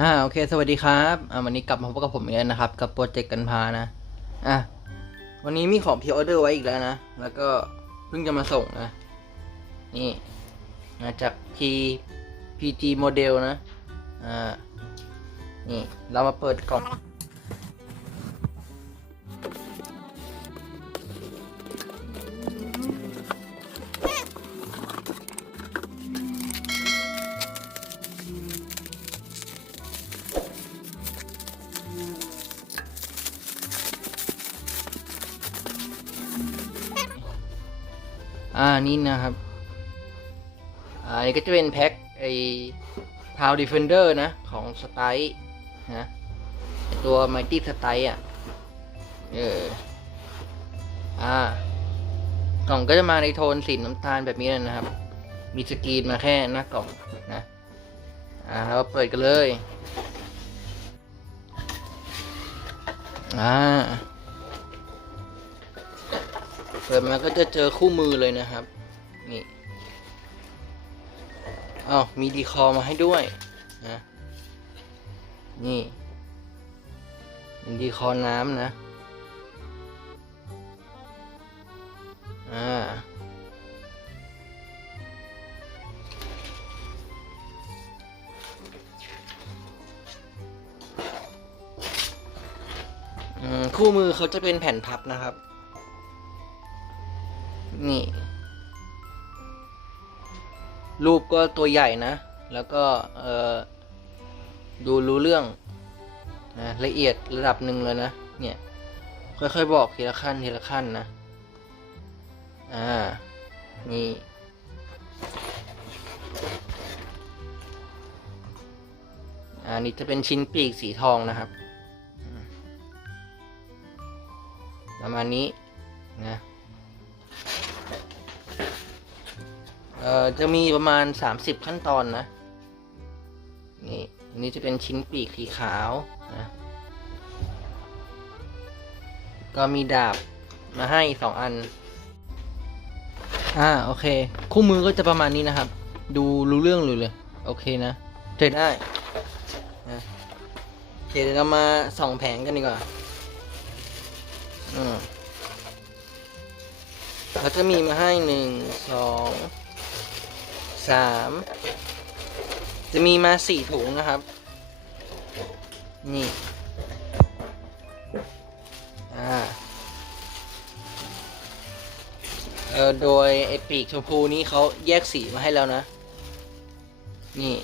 อ่าโอเค สวัสดีครับอ่าวันนี้กลับมาพบกับผมอีกแล้วนะครับ กับโปรเจกต์กันพานะอะวันนี้มีของพิออเดอร์ไว้อีกแล้วนะ แล้วก็เพิ่งจะมาส่งนะ นี่มาจากพีพีจีโมเดลนะอ่านี่ เรามาเปิดกล่อง อ่านี่นะครับอ่าอันนี้ก็จะเป็นแพ็คไอ้ Power Defender นะ ของสไตล์นะตัว Mighty สไตล์อะ เออ อ่ากล่องก็จะมาในโทนสีน้ำตาลแบบนี้นะครับ มีสกรีนมาแค่หน้ากล่องนะ อ่าเราเปิดกันเลย อ่า ปิดมาก็จะเจอคู่มือเลยนะครับ นี่อ้าวมีดีคอมาให้ด้วยนะนี่เป็นดีคอน้ำนะ อ่า คู่มือเขาจะเป็นแผ่นพับนะครับ นี่ รูปก็ตัวใหญ่นะ แล้วก็เออดูรู้เรื่องนะละเอียดระดับหนึ่งเลยนะ เนี่ย ค่อยๆบอกทีละขั้นทีละขั้นนะ อ่า นี่ อันนี้จะเป็นชิ้นปีกสีทองนะครับ ประมาณนี้นะ อ่อจะมีประมาณ 30 ขั้นตอนนะ นี่นี้จะเป็นชิ้นปีกสีขาวนะ ก็มีดาบมาให้สองอัน อ่าโอเค คู่มือก็จะประมาณนี้นะครับ ดูรู้เรื่องเลยเลย โอเคนะใช้ได้นะโอเคเดี๋ยวเรามาส่องแผงกันดีกว่า อืมเขาจะมีมาให้หนึ่งสอง สามจะมีมาสี่ถุงนะครับ นี่ อ่าเออโดยไอปีกชมพูนี้เขาแยกสีมาให้แล้วนะ นี่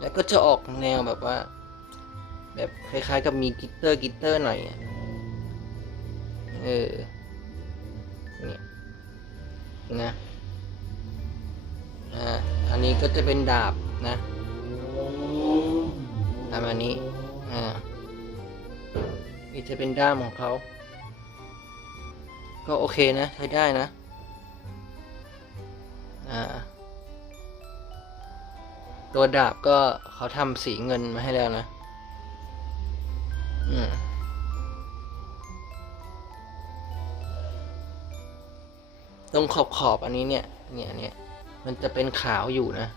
แล้วก็จะออกแนวแบบว่า แบบคล้ายๆกับมีกิตเตอร์กิตเตอร์หน่อย เออ นะอ่าอันนี้ก็จะเป็นดาบนะประมาณนี้อ่านี่จะเป็นด้ามของเขาก็โอเคนะ ใช้ได้นะ อ่า ตัวดาบก็เขาทำสีเงินมาให้แล้วนะ อืม ตรงขอบขอบๆอันนี้เนี่ย เนี่ยเนี่ยมันจะเป็นขาวอยู่นะ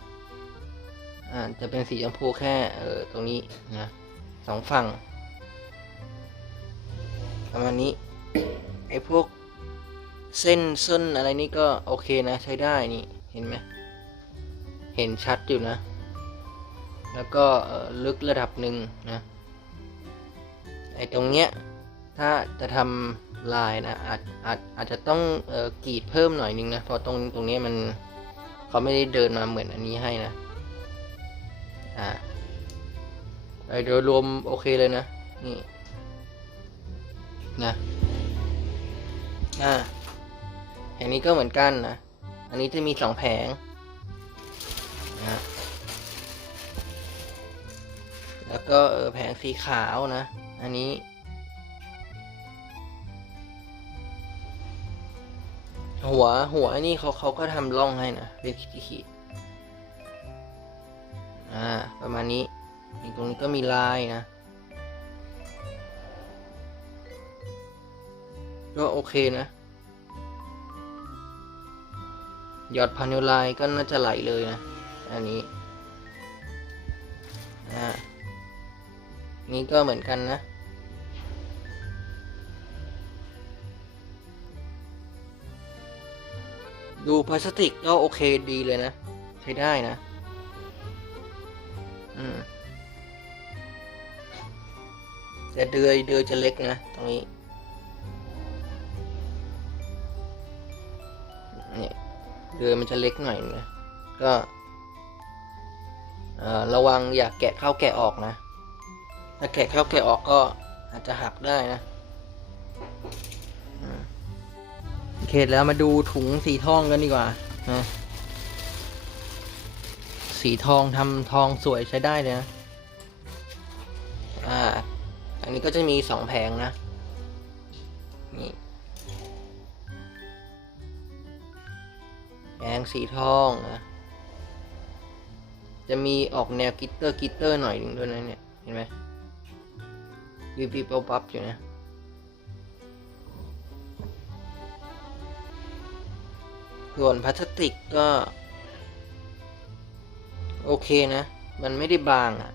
อ่า จะเป็นสีชมพูแค่เออตรงนี้นะสองฝั่งประมาณนี้ไอ้พวกเส้นเส้นอะไรนี่ก็โอเคนะ ใช้ได้นี่เห็นไหมเห็นชัดอยู่นะ แล้วก็ลึกระดับหนึ่งนะไอ้ตรงเนี้ย ถ้าจะทำลายนะอาจอาจอาจจะต้องเอ่อกรีดเพิ่มหน่อยนึงนะเพราะตรงตรงนี้มันเขาไม่ได้เดินมาเหมือนอันนี้ให้นะอ่าไอโดยรวมโอเคเลยนะนี่นะอ่าแผงนี้ก็เหมือนกันนะ อันนี้จะมีสองแผงนะแล้วก็เออแผงสีขาวนะ อันนี้ หัวหัวอันนี้เขาเขาก็ทำร่องให้นะเป็นขีดขีดอ่าประมาณนี้นี่ตรงนี้ก็มีลายนะก็โอเคนะหยอดพานิลไลน์ก็น่าจะไหลเลยนะ อันนี้อ่านี่ก็เหมือนกันนะ ดูพลาสติกก็โอเคดีเลยนะ ใช้ได้นะ อืมแต่เดือยเดือยจะเล็กนะ ตรงนี้นี่เดือยมันจะเล็กหน่อยนะ ก็ระวังอย่าแกะเข้าแกะออกนะ ถ้าแกะเข้าแกะออกก็อาจจะหักได้นะ เคแล้วมาดูถุงสีทองกันดีกว่านะสีทองทำทองสวยใช้ได้เลยนะ อ่า อันนี้ก็จะมีสองแผงนะ นี่แผงสีทองนะ จะมีออกแนวกิตเตอร์กิตเตอร์หน่อยหนึ่งด้วยนะเนี่ย เห็นไหมวิบวิบปั๊บปั๊บอยู่นะ ส่วนพลาสติกก็ โอเคนะ มันไม่ได้บางอะ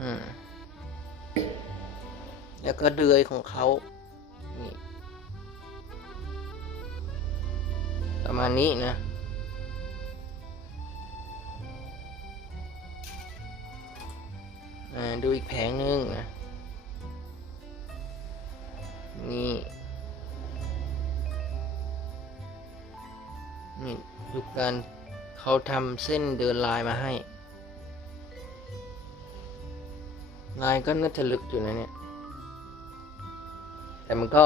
อืม แล้วก็เดือยของเขานี่ประมาณนี้นะ ดูอีกแผงหนึ่งนะ นี่ นี่ดูการเขาทำเส้นเดินลายมาให้ ลายก็น่าจะลึกอยู่นะเนี่ย แต่มันก็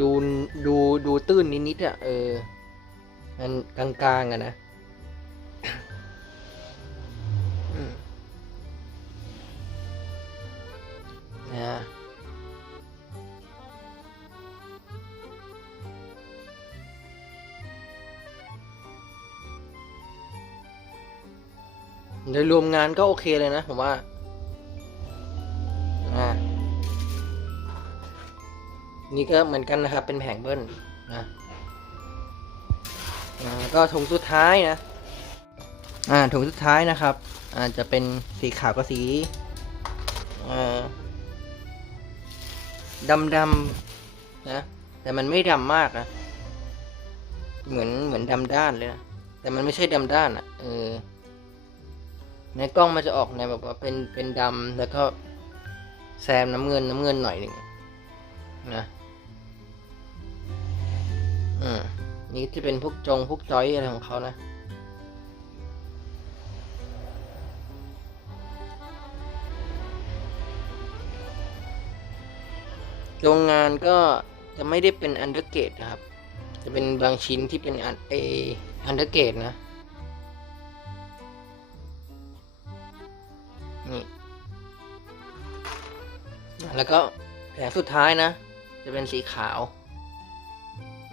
ดูดูดูตื้นนิดๆอะเออมันกลางๆอะนะ โดยรวมงานก็โอเคเลยนะ ผมว่าอ่านี่ก็เหมือนกันนะครับ เป็นแผงเบิ้ลนะก็ถุงสุดท้ายนะ อ่าถุงสุดท้ายนะครับ อ่าจะเป็นสีขาวกับสีดำดำนะ แต่มันไม่ดำมากนะ เหมือนเหมือนดำด้านเลยนะ แต่มันไม่ใช่ดำด้านอะ เออ ในกล้องมันจะออกในแบบว่าเป็นเป็นดำแล้วก็แซมน้ำเงินน้ำเงินหน่อยหนึ่งนะอืมนี่ที่เป็นพวกจงพวกจอยอะไรของเขานะโรงงานก็จะไม่ได้เป็นอันเดอร์เกตนะครับ จะเป็นบางชิ้นที่เป็นอันเออันเดอร์เกตนะ แล้วก็แผงสุดท้ายนะ จะเป็นสีขาว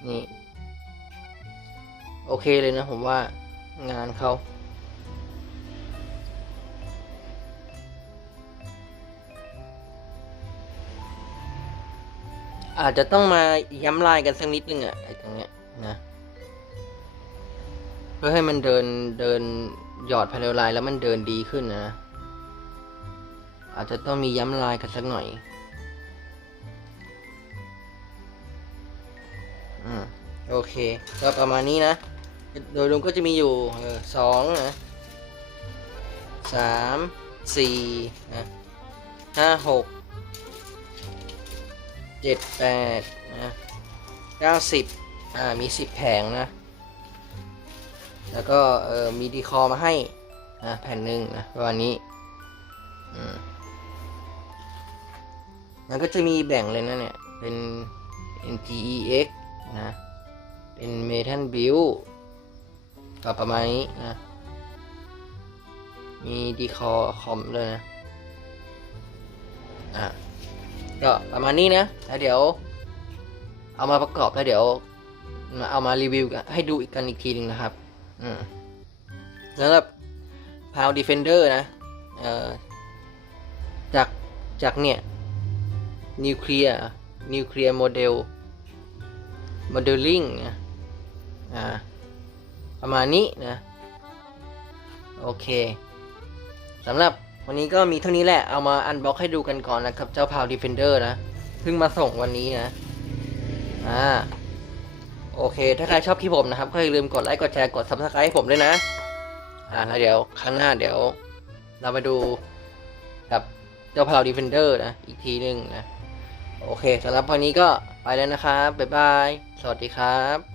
นี่ โอเคเลยนะผมว่างานเขาอาจจะต้องมาย้ำลายกันสักนิดนึงอะไอ้ตรงเนี้ยนะเพื่อให้มันเดินเดินหยอดภายในลายแล้วมันเดินดีขึ้นนะ อาจจะต้องมีย้ำลายกันสักหน่อย โอเค ก็ประมาณนี้นะ โดยรวมก็จะมีอยู่สองนะสามสี่นะห้าหกเจ็ดแปดนะเก้าสิบอ่า มีสิบแผงนะ แล้วก็เออมีดีคอมาให้นะแผ่นหนึ่งนะประมาณนี้อืมมันก็จะมีแบ่งเลยนะเนี่ย เป็น NGEX นะ เป็น Metal Build ก็ประมาณนี้นะ มีดีคอคอมเลยนะ อะ ก็ประมาณนี้นะ แล้วเดี๋ยว เอามาประกอบแล้วเดี๋ยว เอามารีวิวกันให้ดูอีกกันอีกทีหนึ่งนะครับ อืมสำหรับ p o w Defender นะเอ่อจาก จากเนี่ยนิวเคลียร์นิวเคลียร์โมเดลโมเดลลิ่งนะ อ่าประมาณนี้นะโอเคสำหรับวันนี้ก็มีเท่านี้แหละเอามาอันบ็อกให้ดูกันก่อนนะครับ เจ้าพาวดีเฟนเดอร์นะเพิ่งมาส่งวันนี้นะอ่าโอเค ถ้าใครชอบคลิปผมนะครับก็อย่าลืมกดไลค์กดแชร์กด subscribe ให้ผมด้วยนะ อ่าแล้วเดี๋ยวครั้งหน้าเดี๋ยว เรามาดูกับเจ้าพาวดีเฟนเดอร์นะ อีกทีหนึ่งนะ โอเคสำหรับวันนี้ก็ไปแล้วนะครับ บ๊ายบาย สวัสดีครับ